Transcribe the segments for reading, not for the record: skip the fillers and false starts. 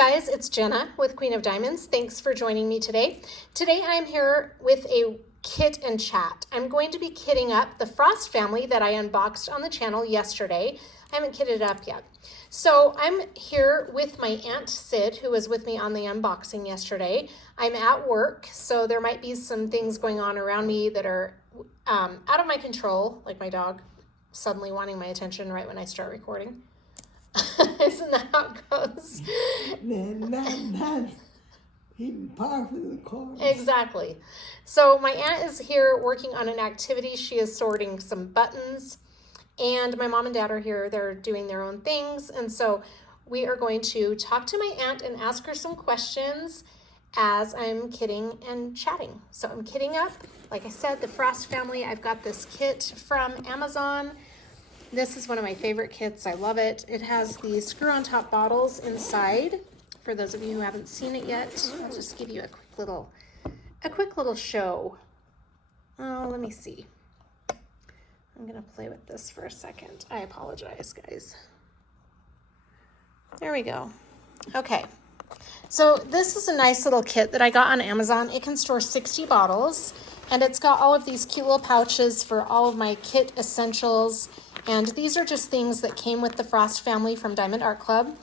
guys, it's Jenna with Queen of Diamonds. Thanks for joining me today. Today I'm here with a kit and chat. I'm going to be kitting up the Frost family that I unboxed on the channel yesterday. I haven't kitted it up yet. So I'm here with my Aunt Sid, who was with me on the unboxing yesterday. I'm at work, so there might be some things going on around me that are out of my control, like my dog suddenly wanting my attention right when I start recording. Isn't that how it goes? That's even par for the course. Exactly. So my aunt is here working on an activity. She is sorting some buttons, and my mom and dad are here. They're doing their own things, and so we are going to talk to my aunt and ask her some questions as I'm kitting and chatting. So I'm kitting up, like I said, the Frost family. I've got this kit from Amazon. This is one of my favorite kits. I love it. It has the screw-on-top bottles inside. For those of you who haven't seen it yet, I'll just give you a quick little show. Oh, let me see. I'm gonna play with this for a second. I apologize, guys. There we go. Okay. So this is a nice little kit that I got on Amazon. It can store 60 bottles, and it's got all of these cute little pouches for all of my kit essentials. And these are just things that came with the Frost family from Diamond Art Club.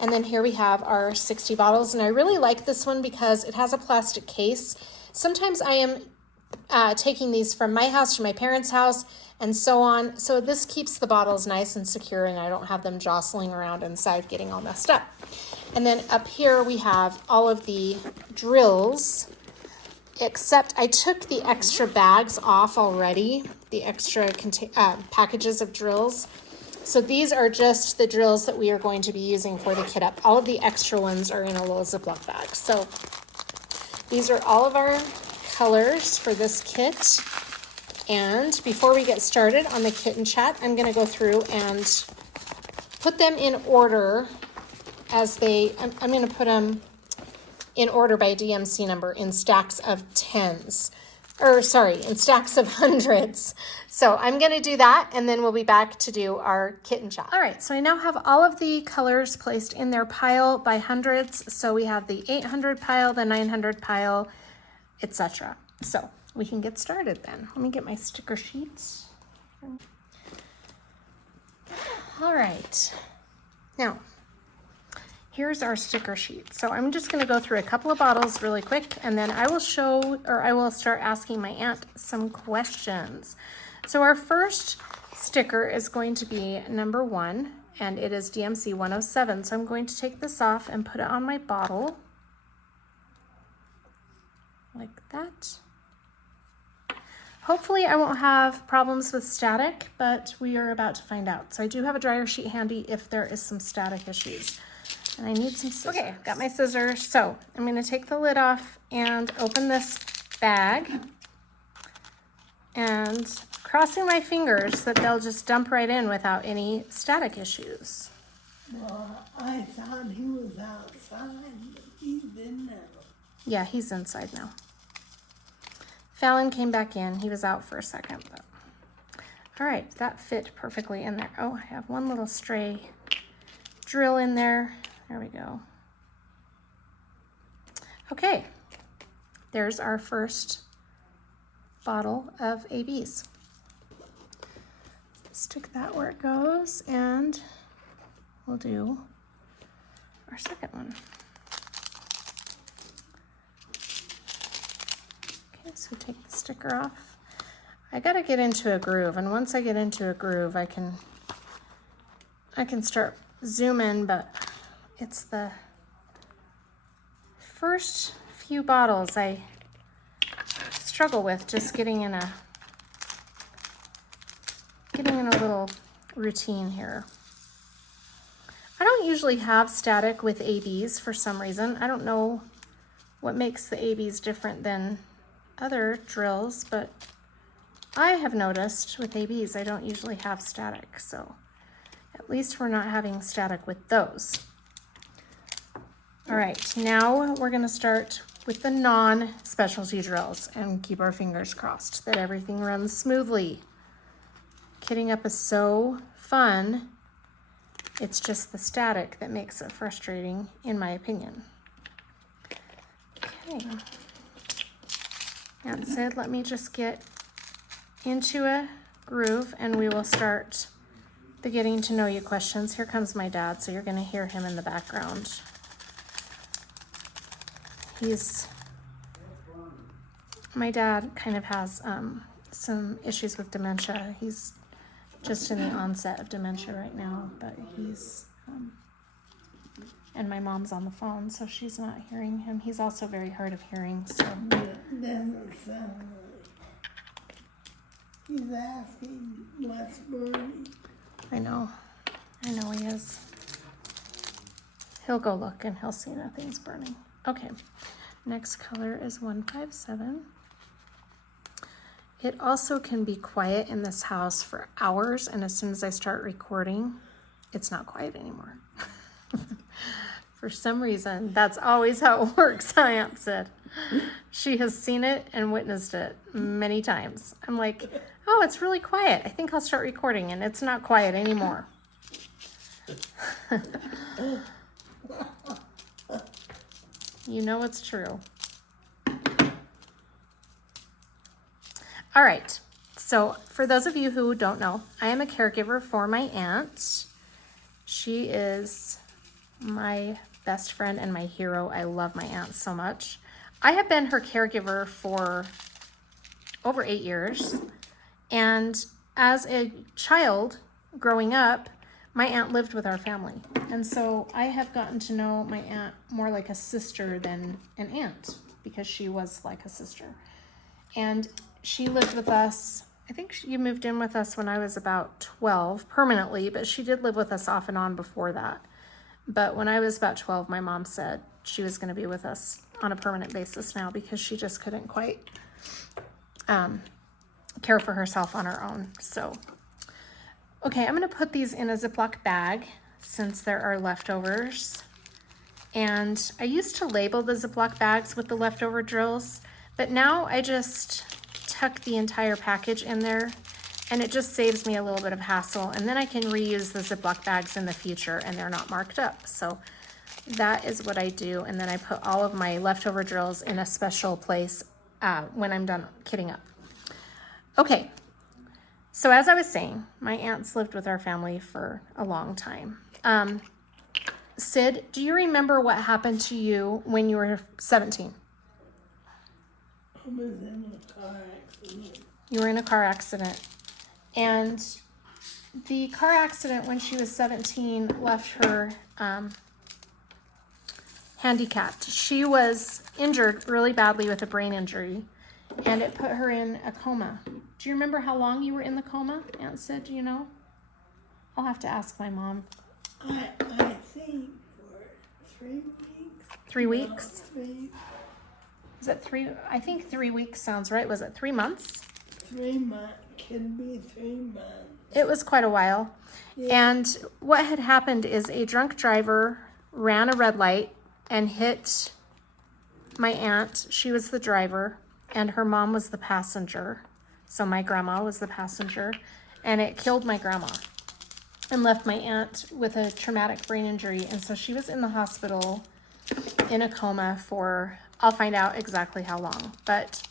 And then here we have our 60 bottles. And I really like this one because it has a plastic case. Sometimes I am taking these from my house to my parents' house and so on. So this keeps the bottles nice and secure, and I don't have them jostling around inside getting all messed up. And then up here we have all of the drills, except I took the extra bags off already, the extra packages of drills. So these are just the drills that we are going to be using for the kit up. All of the extra ones are in a little Ziploc bag. So these are all of our colors for this kit. And before we get started on the kit and chat, I'm going to go through and put them in order as I'm going to put them in order by DMC number in stacks of tens. In stacks of hundreds. So I'm going to do that, and then we'll be back to do our kit and chat. All right, so I now have all of the colors placed in their pile by hundreds. So we have the 800 pile, the 900 pile, etc. So we can get started then. Let me get my sticker sheets. All right. Now, here's our sticker sheet. So I'm just going to go through a couple of bottles really quick, and then I will start asking my aunt some questions. So our first sticker is going to be number 1, and it is DMC 107. So I'm going to take this off and put it on my bottle like that. Hopefully I won't have problems with static, but we are about to find out. So I do have a dryer sheet handy if there is some static issues. And I need some scissors. Okay, got my scissors. So I'm going to take the lid off and open this bag, and crossing my fingers that they'll just dump right in without any static issues. Well, I thought he was outside, but he's in there. Yeah, he's inside now. Fallon came back in. He was out for a second. But... All right, that fit perfectly in there. Oh, I have one little stray drill in there. There we go. Okay, there's our first bottle of ABs. Stick that where it goes, and we'll do our second one. Okay, so take the sticker off. I gotta get into a groove, and once I get into a groove, I can start zooming, but it's the first few bottles I struggle with, just getting in a little routine here. I don't usually have static with ABs for some reason. I don't know what makes the ABs different than other drills, but I have noticed with ABs I don't usually have static, so at least we're not having static with those. All right, now we're going to start with the non-specialty drills and keep our fingers crossed that everything runs smoothly. Kitting up is so fun, It's just the static that makes it frustrating, in my opinion. Okay. Aunt Sid, let me just get into a groove and we will start the getting to know you questions. Here comes my dad, so you're going to hear him in the background. My dad kind of has some issues with dementia. He's just in the onset of dementia right now, but and my mom's on the phone, so she's not hearing him. He's also very hard of hearing, so. It doesn't sound like he's asking what's burning. I know he is. He'll go look and he'll see nothing's burning. Okay, next color is 157. It also can be quiet in this house for hours, and as soon as I start recording, it's not quiet anymore. For some reason, that's always how it works, Aunt said. She has seen it and witnessed it many times. I'm like, oh, it's really quiet. I think I'll start recording, and it's not quiet anymore. You know it's true. All right, so for those of you who don't know, I am a caregiver for my aunt. She is my best friend and my hero. I love my aunt so much. I have been her caregiver for over 8 years. And as a child growing up, my aunt lived with our family. And so I have gotten to know my aunt more like a sister than an aunt, because she was like a sister. And she lived with us. I think you moved in with us when I was about 12 permanently, but she did live with us off and on before that. But when I was about 12, my mom said she was going to be with us on a permanent basis now because she just couldn't quite care for herself on her own. So, okay, I'm going to put these in a Ziploc bag since there are leftovers. And I used to label the Ziploc bags with the leftover drills, but now I just tuck the entire package in there, and it just saves me a little bit of hassle, and then I can reuse the Ziploc bags in the future and they're not marked up. So that is what I do, and then I put all of my leftover drills in a special place when I'm done kitting up. Okay, so as I was saying, my aunts lived with our family for a long time. Sid, do you remember what happened to you when you were 17? I was in a car accident. You were in a car accident. And the car accident when she was 17 left her handicapped. She was injured really badly with a brain injury, and it put her in a coma. Do you remember how long you were in the coma, Aunt Sid? Do you know? I'll have to ask my mom. I think for 3 weeks. 3 weeks? No, 3. Is it 3? I think 3 weeks sounds right. Was it 3 months? 3 months. Can be 3 months. It was quite a while. Yeah. And what had happened is a drunk driver ran a red light and hit my aunt. She was the driver, and her mom was the passenger. So my grandma was the passenger, and it killed my grandma and left my aunt with a traumatic brain injury. And so she was in the hospital in a coma for, I'll find out exactly how long, but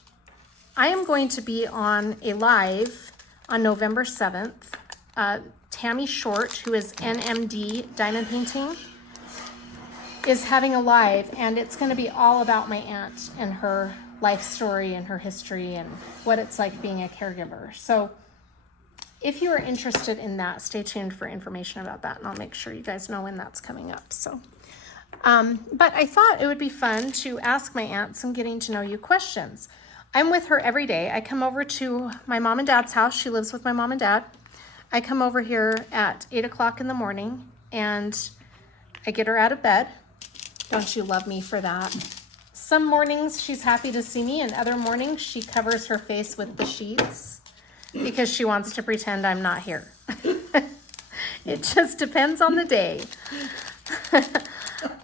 I am going to be on a live on November 7th. Tammy Short, who is NMD Diamond Painting, is having a live, and it's going to be all about my aunt and her life story and her history and what it's like being a caregiver. So if you are interested in that, stay tuned for information about that, and I'll make sure you guys know when that's coming up. So, but I thought it would be fun to ask my aunt some getting to know you questions. I'm with her every day. I come over to my mom and dad's house. She lives with my mom and dad. I come over here at 8 o'clock in the morning, and I get her out of bed. Don't you love me for that? Some mornings she's happy to see me, and other mornings she covers her face with the sheets because she wants to pretend I'm not here. It just depends on the day.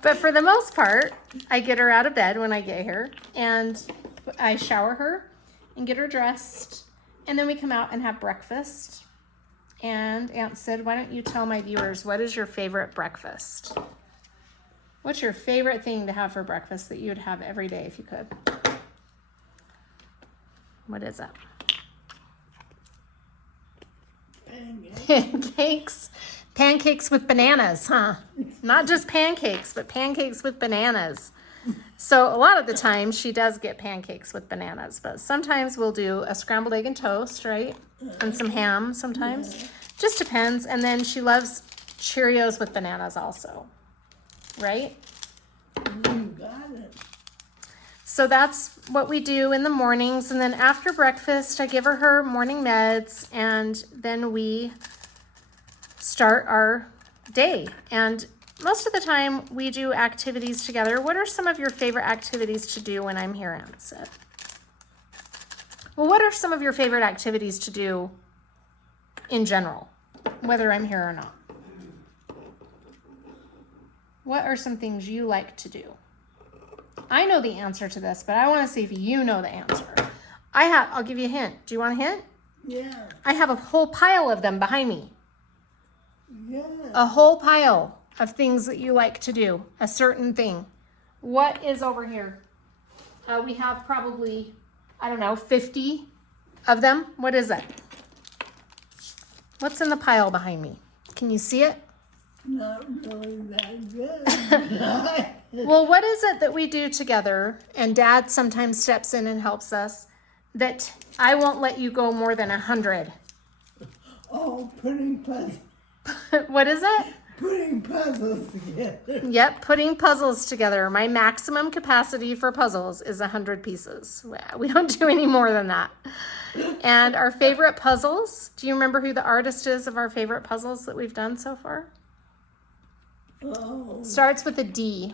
But for the most part, I get her out of bed when I get here, and I shower her and get her dressed, and then we come out and have breakfast. And Aunt Sid, why don't you tell my viewers, what is your favorite breakfast? What's your favorite thing to have for breakfast that you would have every day if you could? What is it? Pancakes. Pancakes with bananas, huh? Not just pancakes, but pancakes with bananas. So a lot of the time she does get pancakes with bananas, but sometimes we'll do a scrambled egg and toast, right? And some ham sometimes. Just depends. And then she loves Cheerios with bananas also, right? You got it. So that's what we do in the mornings. And then after breakfast, I give her morning meds, and then we start our day. And most of the time we do activities together. What are some of your favorite activities to do when I'm here, Aunt Sid? Well, what are some of your favorite activities to do in general, whether I'm here or not? What are some things you like to do? I know the answer to this, but I want to see if you know the answer. I'll give you a hint. Do you want a hint? Yeah. I have a whole pile of them behind me. Yeah. A whole pile of things that you like to do, a certain thing. What is over here? We have probably, I don't know, 50 of them. What is it? What's in the pile behind me? Can you see it? Not really that good. Well, what is it that we do together, and Dad sometimes steps in and helps us, that I won't let you go more than 100? Oh, putting puzzles. What is it? Putting puzzles together. Yep, putting puzzles together. My maximum capacity for puzzles is 100 pieces. We don't do any more than that. And our favorite puzzles, do you remember who the artist is of our favorite puzzles that we've done so far? Oh. Starts with a D.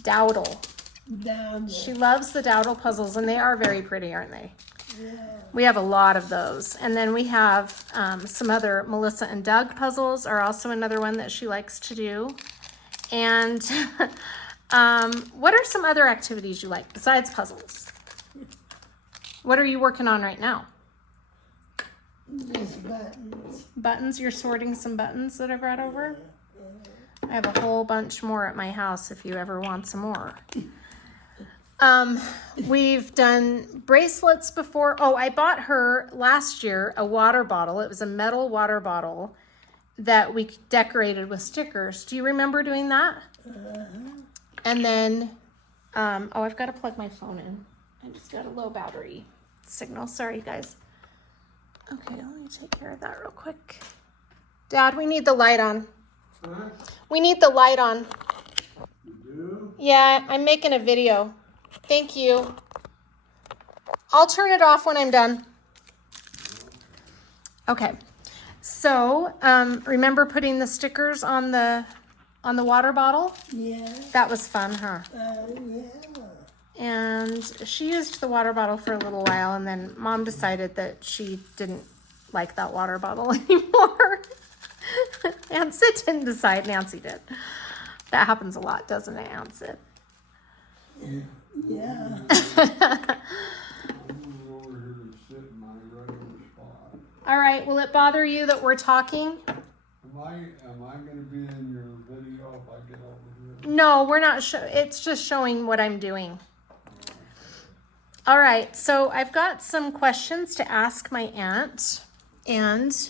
Dowdle. Down She there. loves the Dowdle puzzles, and they are very pretty, aren't they? Yeah. We have a lot of those. And then we have some other Melissa and Doug puzzles are also another one that she likes to do. And what are some other activities you like besides puzzles? What are you working on right now? These buttons. Buttons? You're sorting some buttons that I brought over? I have a whole bunch more at my house if you ever want some more. We've done bracelets before. Oh, I bought her last year a water bottle. It was a metal water bottle that we decorated with stickers. Do you remember doing that? And then, oh, I've got to plug my phone in. I just got a low battery signal. Sorry, guys. Okay, let me take care of that real quick. Dad, we need the light on. Huh? We need the light on. You do? Yeah, I'm making a video. Thank you. I'll turn it off when I'm done. Okay. So, remember putting the stickers on the water bottle? Yeah. That was fun, huh? Yeah. And she used the water bottle for a little while, and then Mom decided that she didn't like that water bottle anymore. Aunt Sid didn't decide, Nancy did. That happens a lot, doesn't it, Aunt Sid? Yeah. I'm over here to sit in my regular spot. All right, will it bother you that we're talking? Am I gonna be in your video if I get over here? No, we're not. It's just showing what I'm doing. All right, so I've got some questions to ask my aunt, and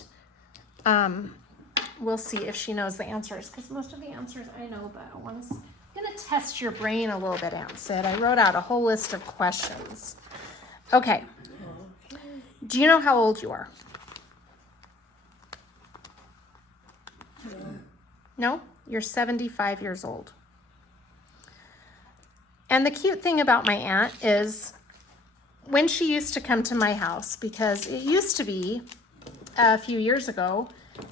we'll see if she knows the answers, because most of the answers I know, but I'm gonna test your brain a little bit, Aunt Sid. I wrote out a whole list of questions. Okay. Do you know how old you are? No? You're 75 years old. And the cute thing about my aunt is when she used to come to my house, because it used to be a few years ago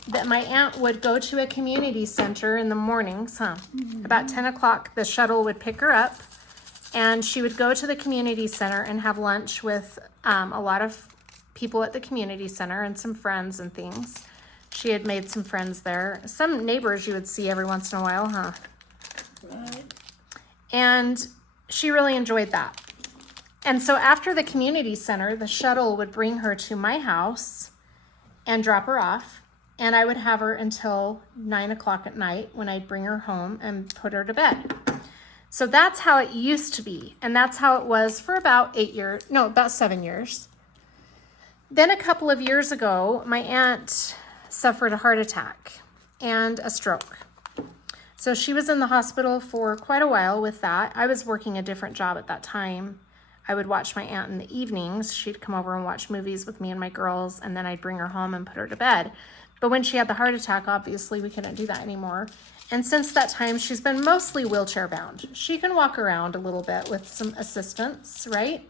that my aunt would go to a community center in the mornings, About 10 o'clock, the shuttle would pick her up, and she would go to the community center and have lunch with a lot of people at the community center and some friends and things. She had made some friends there. Some neighbors you would see every once in a while, Right. And she really enjoyed that. And so after the community center, the shuttle would bring her to my house and drop her off. And I would have her until 9 o'clock at night when I'd bring her home and put her to bed. So that's how it used to be. And that's how it was for about 7 years. Then a couple of years ago, my aunt suffered a heart attack and a stroke. So she was in the hospital for quite a while with that. I was working a different job at that time. I would watch my aunt in the evenings. She'd come over and watch movies with me and my girls, and then I'd bring her home and put her to bed. But when she had the heart attack, obviously we couldn't do that anymore. And since that time, she's been mostly wheelchair bound. She can walk around a little bit with some assistance, right?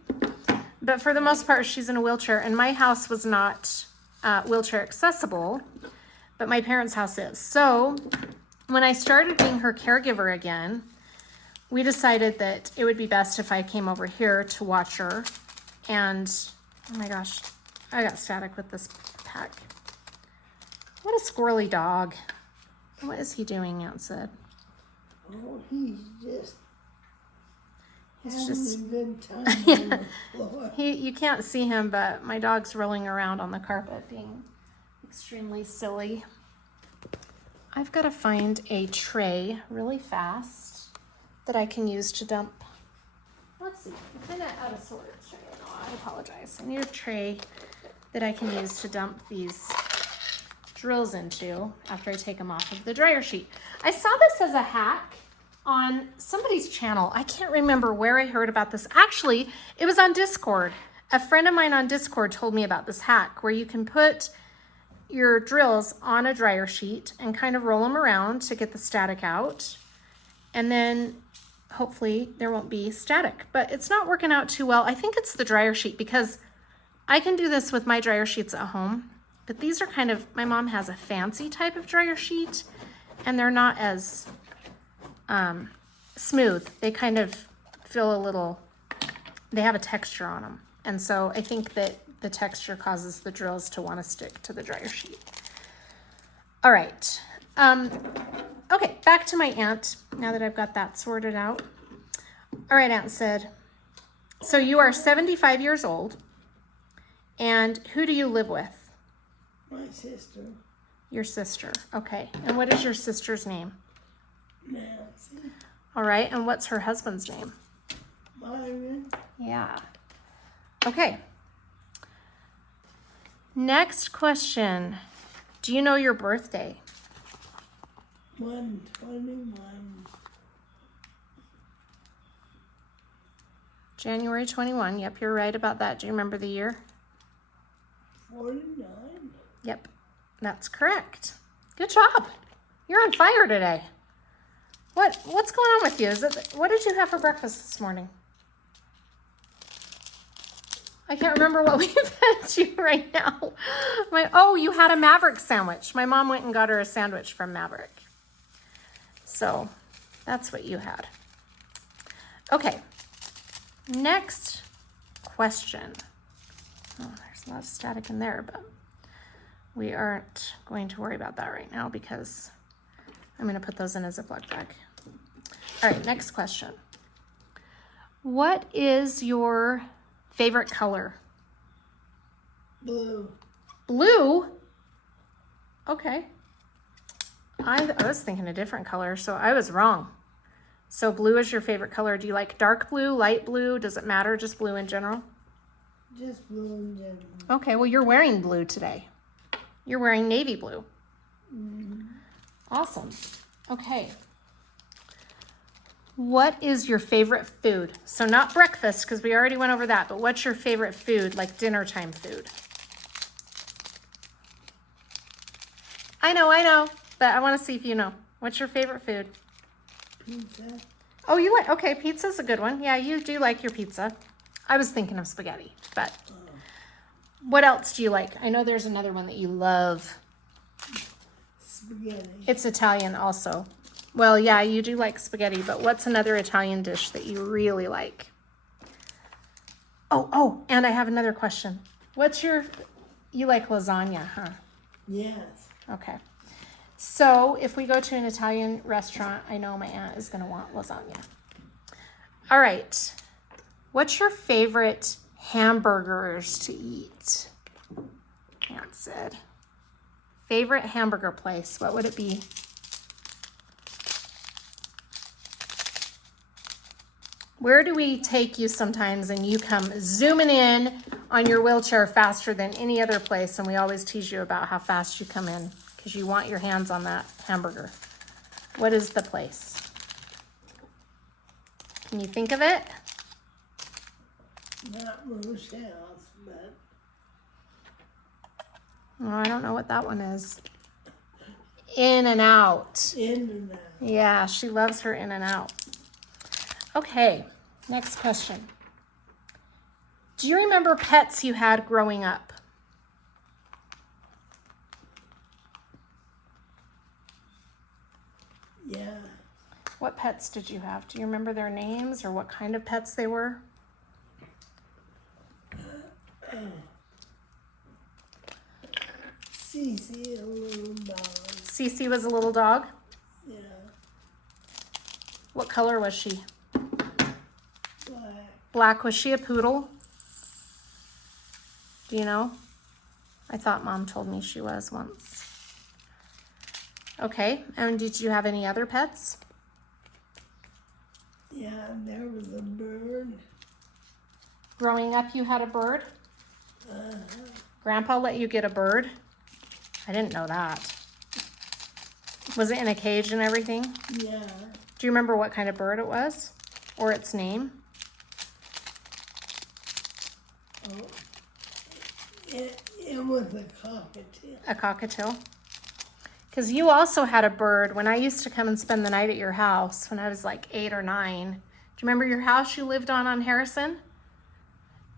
But for the most part, she's in a wheelchair. And my house was not wheelchair accessible, but my parents' house is. So when I started being her caregiver again, we decided that it would be best if I came over here to watch her. And oh my gosh, I got static with this pack. What a squirrely dog. What is he doing, Aunt said? Oh, he's just He's having just a good time on the floor. you can't see him, but my dog's rolling around on the carpet being extremely silly. I've got to find a tray really fast that I can use to dump. Let's see, I'm kind of out of sorts right now. I apologize. I need a tray that I can use to dump these drills into after I take them off of the dryer sheet. I saw this as a hack on somebody's channel. I can't remember where I heard about this. Actually, it was on Discord. A friend of mine on Discord told me about this hack where you can put your drills on a dryer sheet and kind of roll them around to get the static out. And then hopefully there won't be static, but it's not working out too well. I think it's the dryer sheet because I can do this with my dryer sheets at home, but these are kind of, my mom has a fancy type of dryer sheet and they're not as smooth. They kind of feel a little, they have a texture on them. And so I think that the texture causes the drills to want to stick to the dryer sheet. All right. Okay, back to my aunt, now that I've got that sorted out. All right, Aunt said, so you are 75 years old, and who do you live with? My sister, Your sister, okay. And what is your sister's name? Nancy, All right, and what's her husband's name? Morin, Yeah. Okay. Next question. Do you know your birthday? 121, January 21. Yep, you're right about that. Do you remember the year? 49. Yep, that's correct. Good job. You're on fire today. What's going on with you? What did you have for breakfast this morning? I can't remember what we fed you right now. You had a Maverick sandwich. My mom went and got her a sandwich from Maverick. So that's what you had. Okay, next question. Oh, there's a lot of static in there, but we aren't going to worry about that right now because I'm going to put those in a Ziploc bag. All right, next question. What is your favorite color? Blue. Blue? Okay. I was thinking a different color, so I was wrong. So blue is your favorite color. Do you like dark blue, light blue? Does it matter? Just blue in general? Just blue in general. Okay, well, you're wearing blue today. You're wearing navy blue. Awesome. Okay. What is your favorite food? So not breakfast, because we already went over that, but what's your favorite food, like dinner time food? I know, but I want to see if you know. What's your favorite food? Pizza. Oh, you like, okay, pizza's a good one. Yeah, you do like your pizza. I was thinking of spaghetti, but what else do you like? I know there's another one that you love. Spaghetti. It's Italian also. Well, yeah, you do like spaghetti, but what's another Italian dish that you really like? Oh, and I have another question. You like lasagna, huh? Yes. Okay. So if we go to an Italian restaurant, I know my aunt is going to want lasagna. All right. What's your favorite hamburgers to eat? Aunt said. Favorite hamburger place, what would it be? Where do we take you sometimes and you come zooming in on your wheelchair faster than any other place, and we always tease you about how fast you come in because you want your hands on that hamburger. What is the place? Can you think of it? Not Rochelle's, but Oh, I don't know what that one is. In and Out. In and Out. Yeah, she loves her In and Out. Okay, next question. Do you remember pets you had growing up? Yeah. What pets did you have? Do you remember their names or what kind of pets they were? Cece, a little dog. Cece was a little dog. Yeah. What color was she? Black. Black. Was she a poodle? Do you know? I thought Mom told me she was once. Okay, and did you have any other pets? Yeah, there was a bird. Growing up, you had a bird? Uh-huh. Grandpa let you get a bird? I didn't know that. Was it in a cage and everything? Yeah. Do you remember what kind of bird it was? Or its name? Oh. It was a cockatiel. A cockatiel? Because you also had a bird when I used to come and spend the night at your house when I was like 8 or 9. Do you remember your house you lived on Harrison?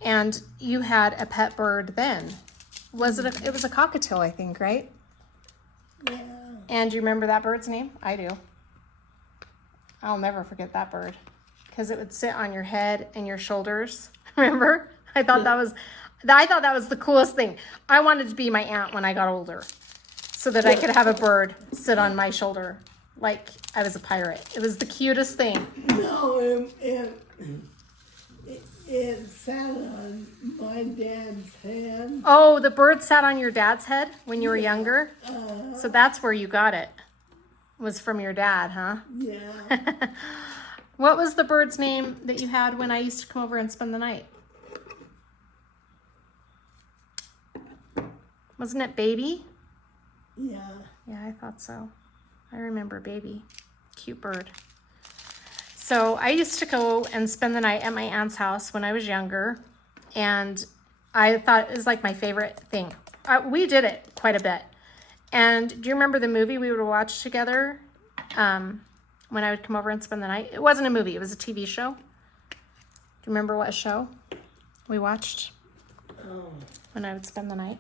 And you had a pet bird then. Was it it was a cockatiel, I think, right? Yeah. And do you remember that bird's name? I do. I'll never forget that bird because it would sit on your head and your shoulders. Remember? I thought that was the coolest thing. I wanted to be my aunt when I got older so that I could have a bird sit on my shoulder like I was a pirate. It was the cutest thing. No, it sat on my dad's head. Oh, the bird sat on your dad's head when you were younger? So that's where you got it. Was from your dad, huh? Yeah. What was the bird's name that you had when I used to come over and spend the night? Wasn't it Baby? Yeah. Yeah, I thought so. I remember Baby. Cute bird. So I used to go and spend the night at my aunt's house when I was younger, and I thought it was like my favorite thing. We did it quite a bit. And do you remember the movie we would watch together when I would come over and spend the night? It wasn't a movie. It was a TV show. Do you remember what show we watched when I would spend the night?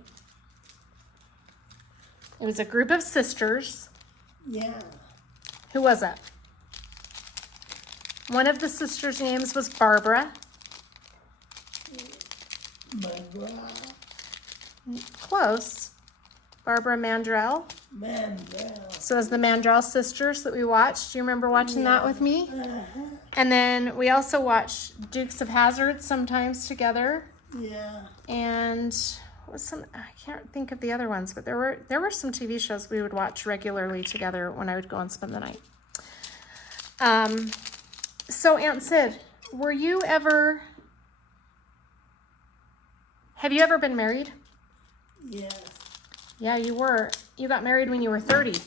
It was a group of sisters. Yeah. Who was it? One of the sisters' names was Barbara. McGraw. Close. Barbara Mandrell. Mandel. So as the Mandrell sisters that we watched. Do you remember watching that with me? And then we also watched Dukes of Hazzard sometimes together. Yeah. And what was I can't think of the other ones, but there were some TV shows we would watch regularly together when I would go and spend the night. So Aunt Sid, have you ever been married? Yes. Yeah, you were. You got married when you were 30.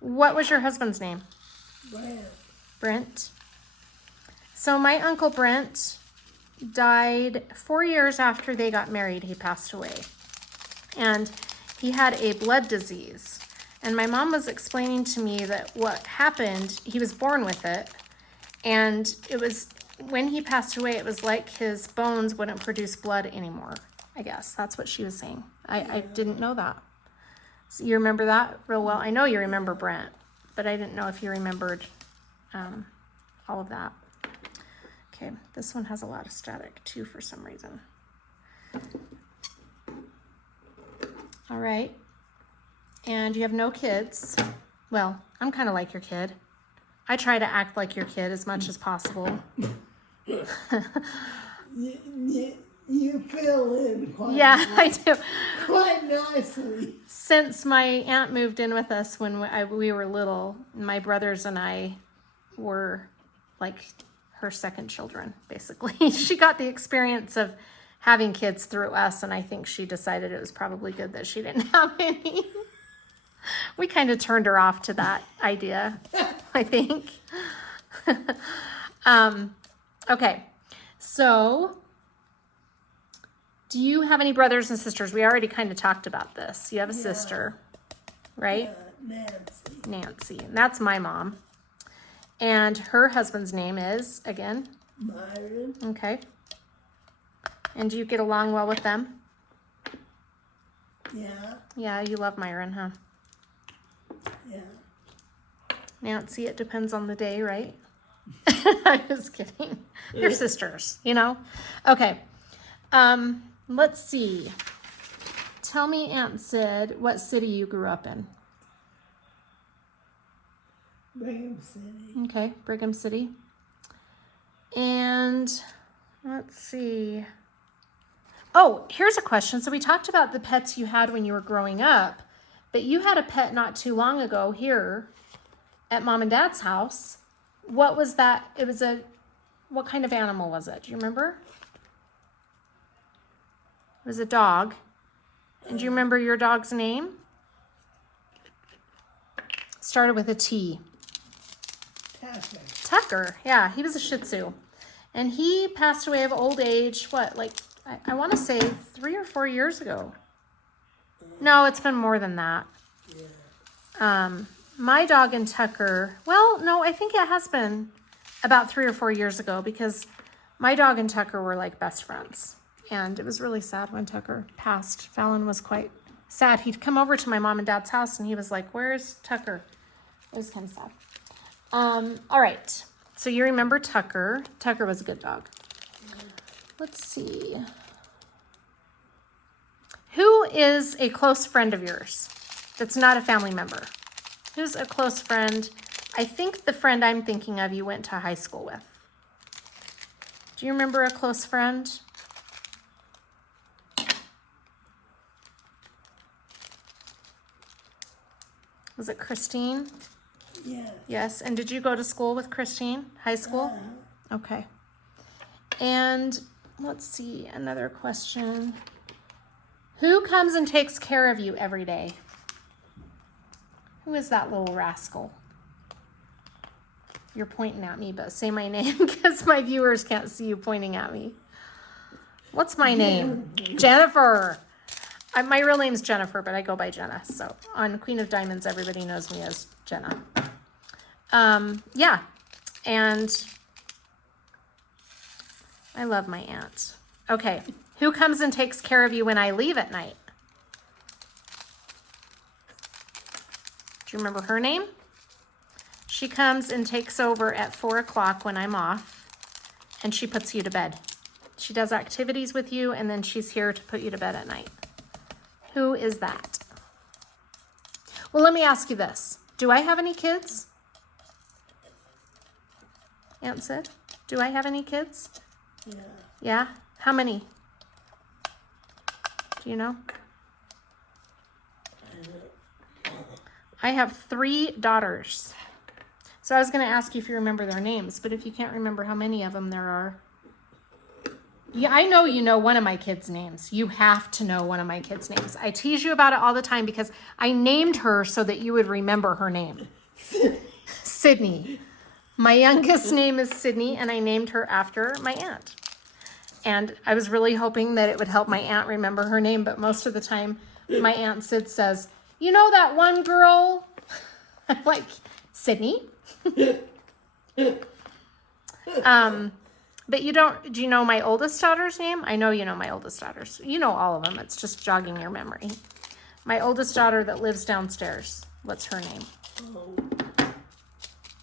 What was your husband's name? Brent. Brent. So my Uncle Brent died 4 years after they got married. He passed away. And he had a blood disease. And my mom was explaining to me that what happened, he was born with it. And it was, when he passed away, it was like his bones wouldn't produce blood anymore. I guess that's what she was saying. I didn't know that. So you remember that real well? I know you remember Brent, but I didn't know if you remembered all of that. Okay, this one has a lot of static too for some reason. All right, and you have no kids. Well, I'm kind of like your kid. I try to act like your kid as much as possible. You fill in quite Yeah, I do. quite nicely. Since my aunt moved in with us when we were little, my brothers and I were like her second children, basically. She got the experience of having kids through us, and I think she decided it was probably good that she didn't have any. We kind of turned her off to that idea, I think. Okay, so do you have any brothers and sisters? We already kind of talked about this. You have a sister, right? Nancy. And that's my mom. And her husband's name is, again? Morin. Okay. And do you get along well with them? Yeah. Yeah, you love Myron, huh? Yeah. Nancy, it depends on the day, right? I'm just kidding. They're sisters, you know? Okay. Let's see. Tell me, Aunt Sid, what city you grew up in. Brigham City. Okay, Brigham City. And let's see. Oh, here's a question. So we talked about the pets you had when you were growing up, but you had a pet not too long ago here at Mom and Dad's house. What was that? What kind of animal was it? Do you remember? It was a dog. And do you remember your dog's name? Started with a T. Tucker. Tucker, yeah, he was a Shih Tzu. And he passed away of old age, what, like, I want to say 3 or 4 years ago. No, it's been more than that. Yeah. My dog and Tucker, well, no, I think it has been about 3 or 4 years ago because my dog and Tucker were like best friends. And it was really sad when Tucker passed. Fallon was quite sad. He'd come over to my mom and dad's house and he was like, "Where's Tucker?" It was kind of sad. All right. So you remember Tucker. Tucker was a good dog. Let's see. Who is a close friend of yours that's not a family member? Who's a close friend? I think the friend I'm thinking of you went to high school with. Do you remember a close friend? Was it Christine? Yeah. Yes. And did you go to school with Christine? High school? Okay. And let's see, another question. Who comes and takes care of you every day? Who is that little rascal? You're pointing at me, but say my name because my viewers can't see you pointing at me. What's my name? Jennifer. My real name's Jennifer, but I go by Jenna. So on Queen of Diamonds, everybody knows me as Jenna. Yeah. And I love my aunt. Okay. Who comes and takes care of you when I leave at night? Do you remember her name? She comes and takes over at 4 o'clock when I'm off, and she puts you to bed. She does activities with you, and then she's here to put you to bed at night. Who is that? Well, let me ask you this. Do I have any kids? Aunt Sid, do I have any kids? Yeah. Yeah? How many? Do you know? I have 3 daughters. So I was going to ask you if you remember their names, but if you can't remember how many of them there are. Yeah, I know you know one of my kids' names. You have to know one of my kids' names. I tease you about it all the time because I named her so that you would remember her name. Sydney. My youngest name is Sydney, and I named her after my aunt. And I was really hoping that it would help my aunt remember her name, but most of the time my Aunt Sid says, "You know that one girl?" I'm like, "Sydney?" But do you know my oldest daughter's name? I know you know my oldest daughter's. You know all of them. It's just jogging your memory. My oldest daughter that lives downstairs. What's her name? Oh.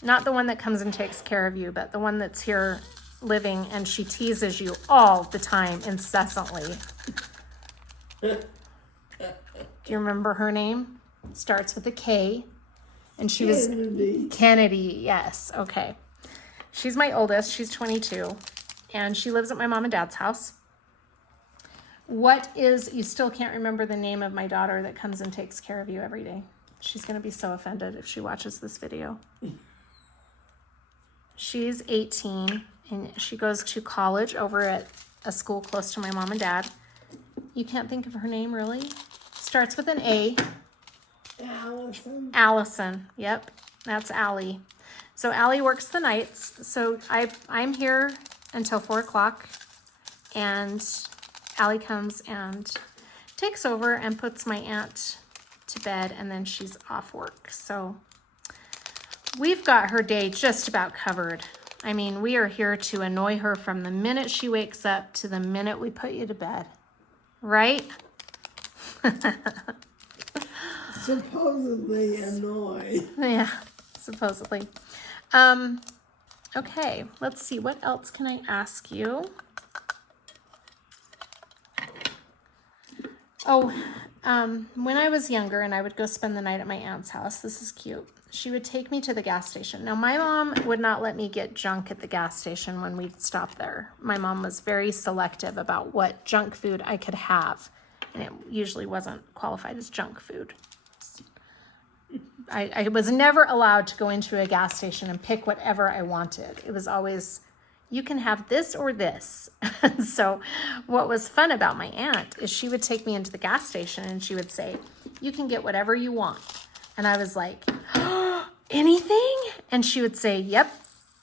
Not the one that comes and takes care of you, but the one that's here living and she teases you all the time, incessantly. Do you remember her name? Starts with a K. And she was Kennedy. Kennedy, yes. Okay. She's my oldest. She's 22. and she lives at my mom and dad's house. You still can't remember the name of my daughter that comes and takes care of you every day? She's going to be so offended if she watches this video. She's 18 and she goes to college over at a school close to my mom and dad. You can't think of her name, really? Starts with an A. Allison. Allison. Yep, that's Allie. So Allie works the nights. So I'm here until 4 o'clock, and Allie comes and takes over and puts my aunt to bed, and then she's off work. So we've got her day just about covered. I mean, we are here to annoy her from the minute she wakes up to the minute we put you to bed, right? Supposedly annoyed. Yeah, supposedly. Okay, let's see. What else can I ask you? Oh, when I was younger and I would go spend the night at my aunt's house, this is cute. She would take me to the gas station. Now, my mom would not let me get junk at the gas station when we'd stop there. My mom was very selective about what junk food I could have, and it usually wasn't qualified as junk food. I was never allowed to go into a gas station and pick whatever I wanted. It was always, you can have this or this. So what was fun about my aunt is she would take me into the gas station and she would say, you can get whatever you want. And I was like, oh, anything? And she would say, yep.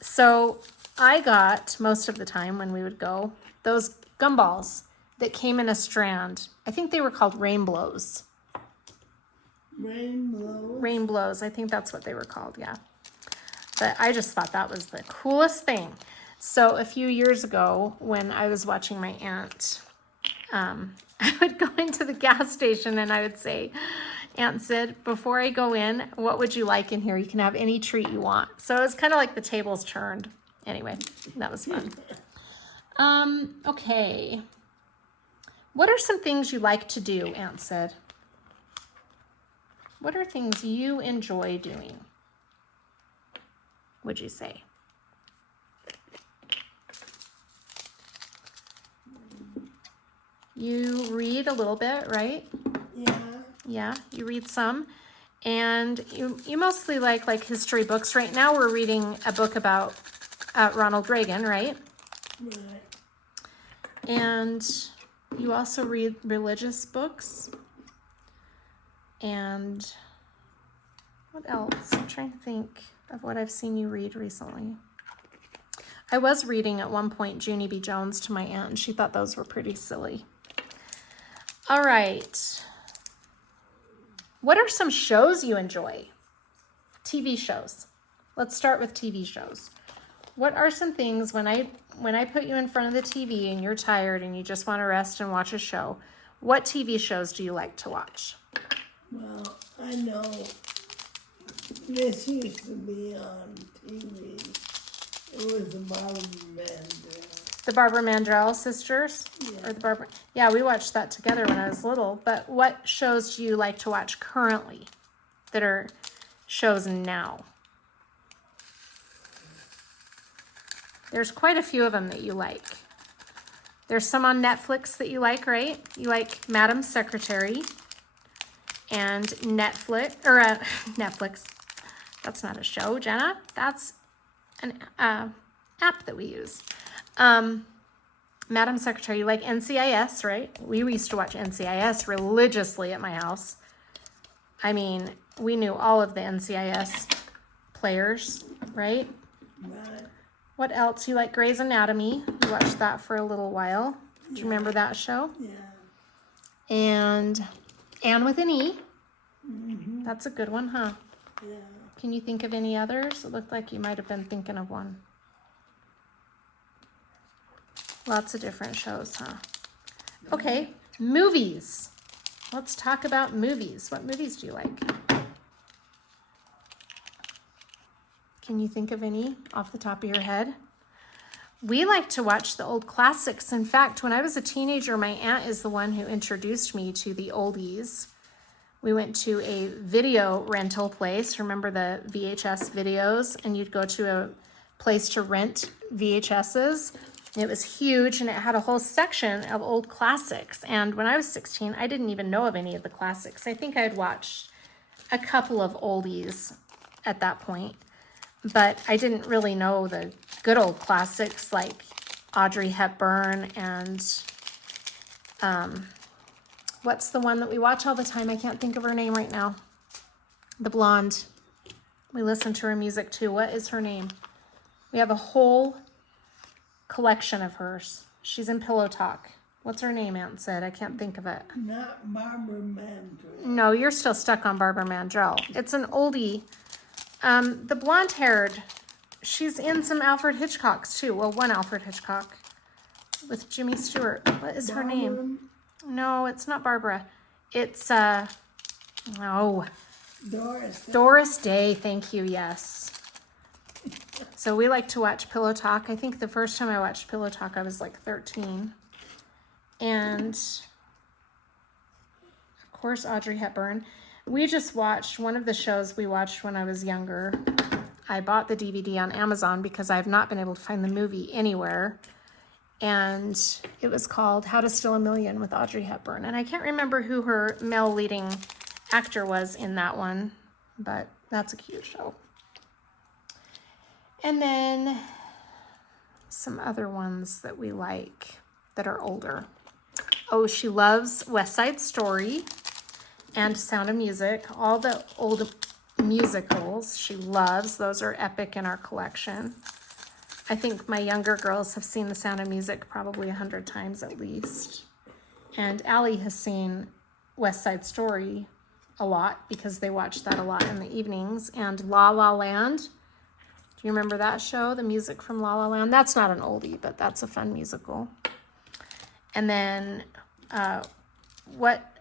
So I got, most of the time when we would go, those gumballs that came in a strand. I think they were called rainbows. Rainbows, I think that's what they were called, yeah. But I just thought that was the coolest thing. So a few years ago, when I was watching my aunt, I would go into the gas station and I would say, Aunt Sid, before I go in, what would you like in here? You can have any treat you want. So it was kind of like the tables turned. Anyway, that was fun. Okay. What are some things you like to do, Aunt Sid? What are things you enjoy doing, would you say? You read a little bit, right? Yeah. Yeah, you read some. And you mostly like history books. Right now we're reading a book about Ronald Reagan, right? Right. And you also read religious books. And what else? I'm trying to think of what I've seen you read recently. I was reading at one point Junie B. Jones to my aunt, and she thought those were pretty silly. All right. What are some shows you enjoy? TV shows. Let's start with TV shows. What are some things when I put you in front of the TV and you're tired and you just want to rest and watch a show, what TV shows do you like to watch? Well, I know this used to be on TV. It was the Barbara Mandrell. The Barbara Mandrell sisters? Yeah. Or the Barbara... Yeah, we watched that together when I was little. But what shows do you like to watch currently that are shows now? There's quite a few of them that you like. There's some on Netflix that you like, right? You like Madam Secretary and Netflix. That's not a show, Jenna. That's an app that we use. Madam Secretary, you like NCIS, right? We used to watch NCIS religiously at my house. I mean, we knew all of the NCIS players, right? Right. What else? You like Grey's Anatomy. You watched that for a little while. Do you remember that show? Yeah. And Anne with an E. Mm-hmm. That's a good one, huh? Yeah. Can you think of any others? It looked like you might have been thinking of one. Lots of different shows, huh? Okay, movies. Let's talk about movies. What movies do you like? Can you think of any off the top of your head? We like to watch the old classics. In fact, when I was a teenager, my aunt is the one who introduced me to the oldies. We went to a video rental place. Remember the VHS videos? And you'd go to a place to rent VHSs. It was huge, and it had a whole section of old classics. And when I was 16, I didn't even know of any of the classics. I think I had watched a couple of oldies at that point, but I didn't really know the good old classics like Audrey Hepburn and what's the one that we watch all the time? I can't think of her name right now. The blonde. We listen to her music too. What is her name? We have a whole collection of hers. She's in Pillow Talk. What's her name, Aunt Sid? I can't think of it. Not Barbara Mandrell. No, you're still stuck on Barbara Mandrell. It's an oldie. The blonde-haired, she's in some Alfred Hitchcocks too. Well, one Alfred Hitchcock with Jimmy Stewart. What is her name? No, it's not Barbara. It's, no. Doris Day, thank you, yes. So we like to watch Pillow Talk. I think the first time I watched Pillow Talk, I was like 13. And, of course, Audrey Hepburn. We just watched one of the shows we watched when I was younger. I bought the DVD on Amazon because I've not been able to find the movie anywhere. And it was called How to Steal a Million with Audrey Hepburn. And I can't remember who her male leading actor was in that one, but that's a cute show. And then some other ones that we like that are older. Oh, she loves West Side Story and Sound of Music. All the old musicals she loves. Those are epic in our collection. I think my younger girls have seen The Sound of Music probably 100 times at least. And Allie has seen West Side Story a lot because they watch that a lot in the evenings. And La La Land. Do you remember that show? The music from La La Land? That's not an oldie, but that's a fun musical. And then what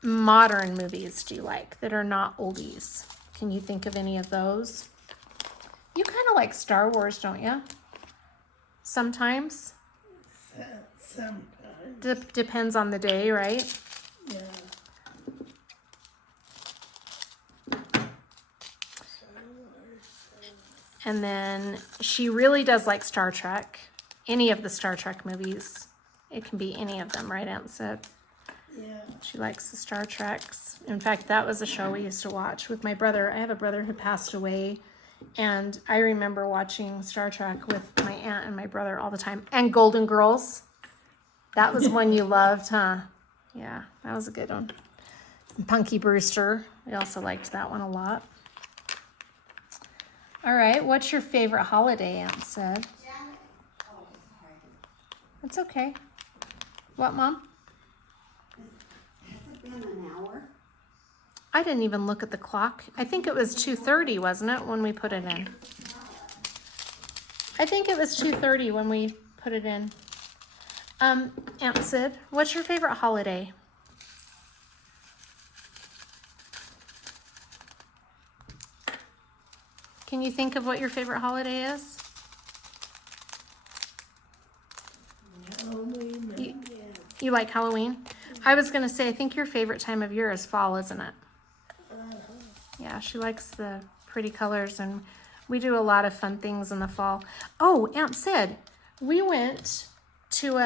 modern movies do you like that are not oldies? Can you think of any of those? You kind of like Star Wars, don't you? Sometimes? Sometimes. Depends on the day, right? Yeah. And then she really does like Star Trek. Any of the Star Trek movies. It can be any of them, right, Aunt Sid? Yeah. She likes the Star Treks. In fact, that was a show we used to watch with my brother. I have a brother who passed away, and I remember watching Star Trek with my aunt and my brother all the time. And Golden Girls. That was one you loved, huh? Yeah, that was a good one. And Punky Brewster. We also liked that one a lot. All right, what's your favorite holiday, Aunt Sid? Oh, sorry. It's okay. What, Mom? Has it been an hour? I didn't even look at the clock. I think it was 2:30, wasn't it, when we put it in? I think it was 2:30 when we put it in. Aunt Sid, what's your favorite holiday? Can you think of what your favorite holiday is? Halloween. You- Yes. You like Halloween? I was going to say, I think your favorite time of year is fall, isn't it? Yeah, she likes the pretty colors, and we do a lot of fun things in the fall. Oh, Aunt Sid, we went to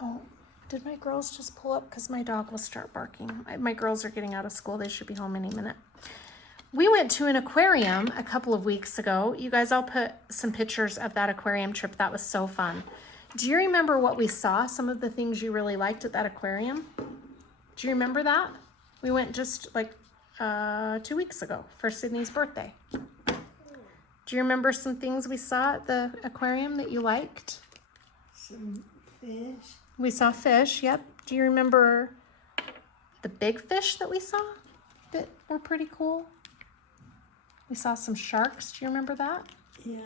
oh, did my girls just pull up? Because my dog will start barking. My girls are getting out of school. They should be home any minute. We went to an aquarium a couple of weeks ago. You guys, I'll put some pictures of that aquarium trip. That was so fun. Do you remember what we saw? Some of the things you really liked at that aquarium? Do you remember that? We went just like 2 weeks ago for Sydney's birthday. Do you remember some things we saw at the aquarium that you liked? Some fish. We saw fish, yep. Do you remember the big fish that we saw that were pretty cool? We saw some sharks. Do you remember that? Yeah.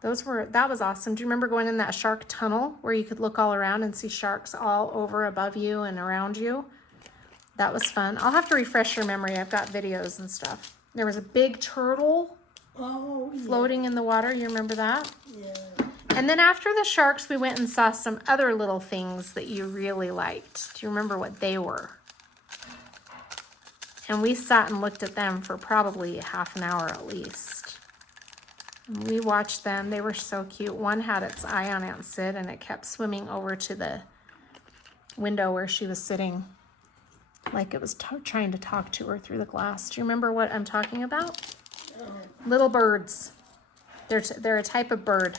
That was awesome. Do you remember going in that shark tunnel where you could look all around and see sharks all over above you and around you? That was fun. I'll have to refresh your memory. I've got videos and stuff. There was a big turtle Oh, yeah. floating in the water. You remember that? Yeah. And then after the sharks, we went and saw some other little things that you really liked. Do you remember what they were? And we sat and looked at them for probably half an hour at least. We watched them. They were so cute. One had its eye on Aunt Sid, and it kept swimming over to the window where she was sitting, like it was trying to talk to her through the glass. Do you remember what I'm talking about? Little birds. They're a type of bird.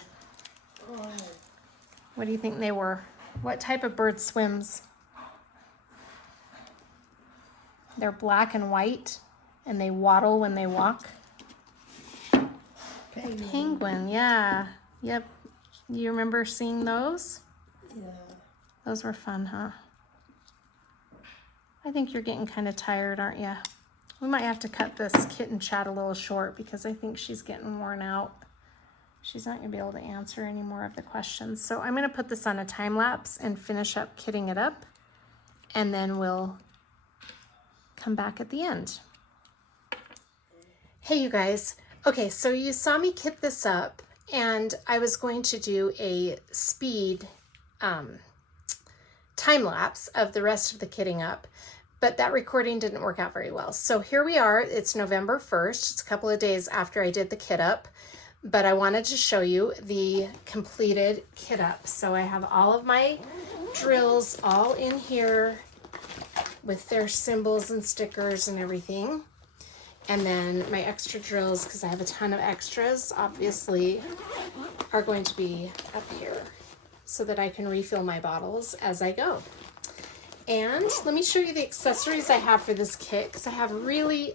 What do you think they were? What type of bird swims? They're black and white, and they waddle when they walk. Penguin, yeah. Yep. You remember seeing those? Yeah. Those were fun, huh? I think you're getting kind of tired, aren't you? We might have to cut this kitten chat a little short because I think she's getting worn out. She's not going to be able to answer any more of the questions. So I'm going to put this on a time lapse and finish up kitting it up. And then we'll come back at the end. Hey, you guys. Okay, so you saw me kit this up, and I was going to do a speed time lapse of the rest of the kitting up, but that recording didn't work out very well. So here we are. It's November 1st. It's a couple of days after I did the kit up, but I wanted to show you the completed kit up. So I have all of my drills all in here with their symbols and stickers and everything. And then my extra drills, because I have a ton of extras, obviously, are going to be up here so that I can refill my bottles as I go. And let me show you the accessories I have for this kit, because I have really,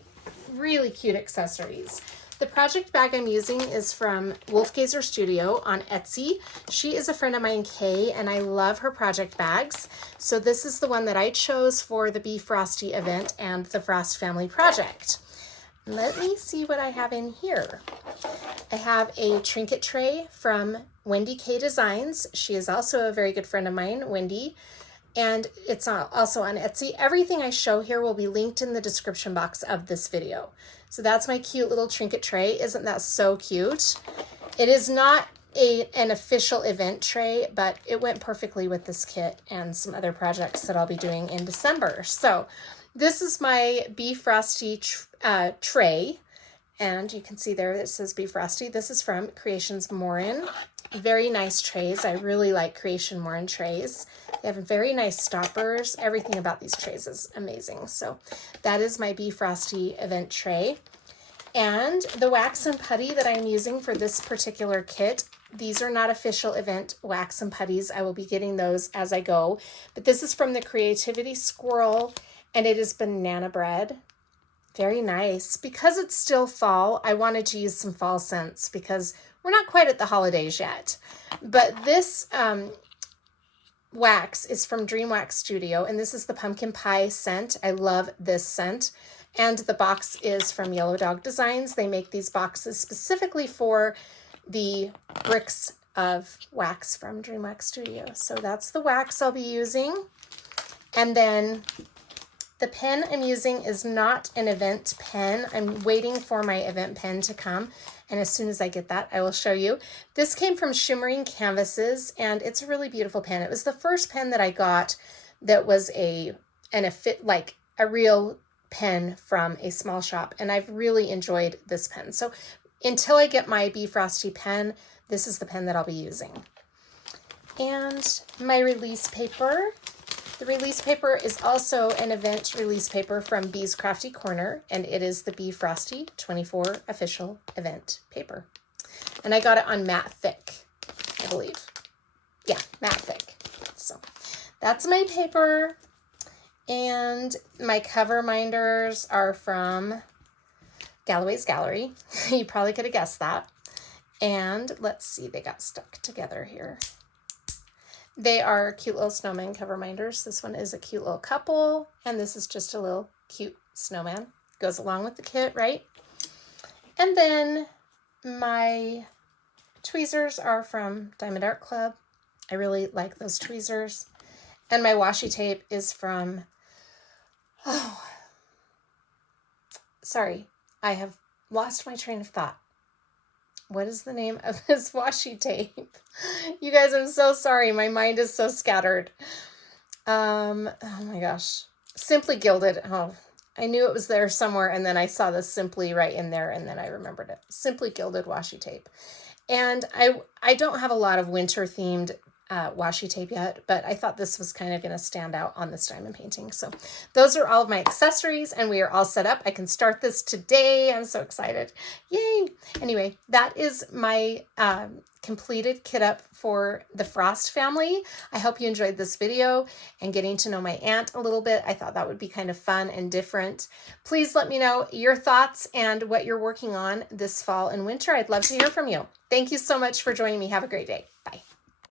really cute accessories. The project bag I'm using is from Wolfgazer Studio on Etsy. She is a friend of mine, Kay, and I love her project bags. So this is the one that I chose for the Be Frosty event and the Frost Family Project. Let me see what I have in here. I have a trinket tray from Wendykdesigns. She is also a very good friend of mine, Wendy, and it's also on Etsy. Everything I show here will be linked in the description box of this video. So that's my cute little trinket tray. Isn't that so cute? It is not an official event tray, but it went perfectly with this kit and some other projects that I'll be doing in December. So this is my Be Frosty tray, and you can see there it says Be Frosty. This is from Creations Morin. Very nice trays. I really like Creation Morin trays. They have very nice stoppers. Everything about these trays is amazing. So that is my Be Frosty event tray. And the wax and putty that I'm using for this particular kit, these are not official event wax and putties. I will be getting those as I go. But this is from the Creativity Squirrel, and it is banana bread. Very nice. Because it's still fall, I wanted to use some fall scents because we're not quite at the holidays yet. But this wax is from Dream Wax Studio, and this is the pumpkin pie scent. I love this scent. And the box is from Wendykdesigns. They make these boxes specifically for the bricks of wax from Dream Wax Studio. So that's the wax I'll be using. And then the pen I'm using is not an event pen. I'm waiting for my event pen to come. And as soon as I get that, I will show you. This came from Shimmering Canvases, and it's a really beautiful pen. It was the first pen that I got that was a real pen from a small shop, and I've really enjoyed this pen. So until I get my Be Frosty pen, this is the pen that I'll be using. And my release paper. The release paper is also an event release paper from Bee's Crafty Corner, and it is the Be Frosty 24 official event paper. And I got it on matte thick, I believe. Yeah, matte thick. So that's my paper. And my cover minders are from Galloways Gallery. You probably could have guessed that. And let's see, they got stuck together here. They are cute little snowman cover minders. This one is a cute little couple, and this is just a little cute snowman. Goes along with the kit, right? And then my tweezers are from Diamond Art Club. I really like those tweezers. And my washi tape is from, sorry, I have lost my train of thought. What is the name of this washi tape? You guys, I'm so sorry. My mind is so scattered. Oh my gosh. Simply Gilded. Oh, I knew it was there somewhere, and then I saw the Simply right in there, and then I remembered it. Simply Gilded washi tape. And I don't have a lot of winter themed washi tape yet, but I thought this was kind of going to stand out on this diamond painting. So those are all of my accessories, and we are all set up. I can start this today. I'm so excited. Yay. Anyway, that is my completed kit up for the Frost family. I hope you enjoyed this video and getting to know my aunt a little bit. I thought that would be kind of fun and different. Please let me know your thoughts and what you're working on this fall and winter. I'd love to hear from you. Thank you so much for joining me. Have a great day. Bye.